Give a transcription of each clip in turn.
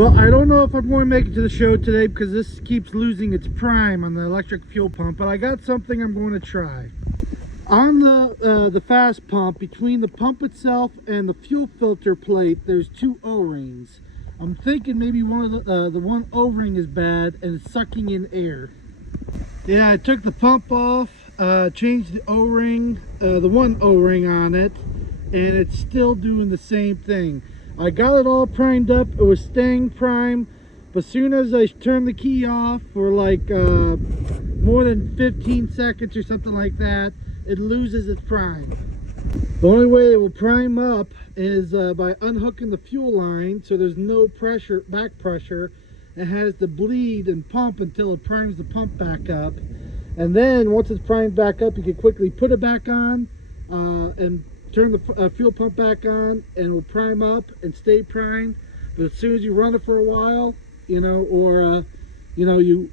Well, I don't know if I'm going to make it to the show today because this keeps losing its prime on the electric fuel pump, but I got something I'm going to try. On the fast pump, between the pump itself and the fuel filter plate, there's two O-rings. I'm thinking maybe one of the one O-ring is bad and it's sucking in air. Yeah, I took the pump off, changed the O-ring, the one O-ring on it, and it's still doing the same thing. I got it all primed up, it was staying prime, but as soon as I turned the key off for like more than 15 seconds or something like that, it loses its prime. The only way it will prime up is by unhooking the fuel line so there's no pressure, back pressure. It has to bleed and pump until it primes the pump back up. And then once it's primed back up, you can quickly put it back on and turn the fuel pump back on, and it will prime up and stay primed. But as soon as you run it for a while, you know, or you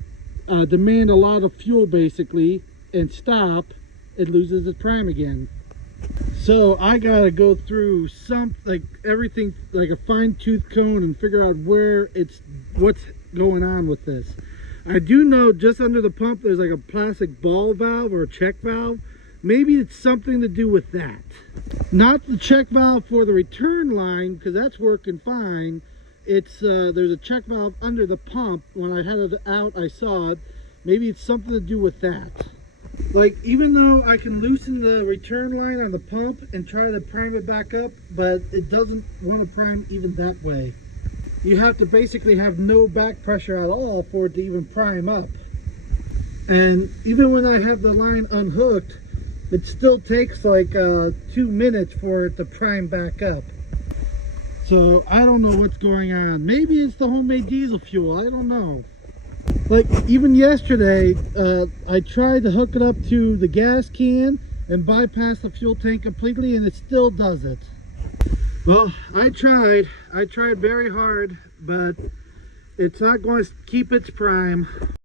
demand a lot of fuel basically and stop, it loses its prime again. So I gotta go through everything like a fine-tooth comb and figure out what's going on with this. I do know just under the pump there's like a plastic ball valve or a check valve. Maybe it's something to do with that. Not the check valve for the return line, because that's working fine. It's there's a check valve under the pump. When I had it out, I saw it. Maybe it's something to do with that. Like, even though I can loosen the return line on the pump and try to prime it back up, but it doesn't want to prime even that way. You have to basically have no back pressure at all for it to even prime up. And even when I have the line unhooked, it still takes like 2 minutes for it to prime back up. So I don't know what's going on. Maybe it's the homemade diesel fuel, I don't know. Like even yesterday, I tried to hook it up to the gas can and bypass the fuel tank completely, and it still does it. Well, I tried very hard, but it's not going to keep its prime.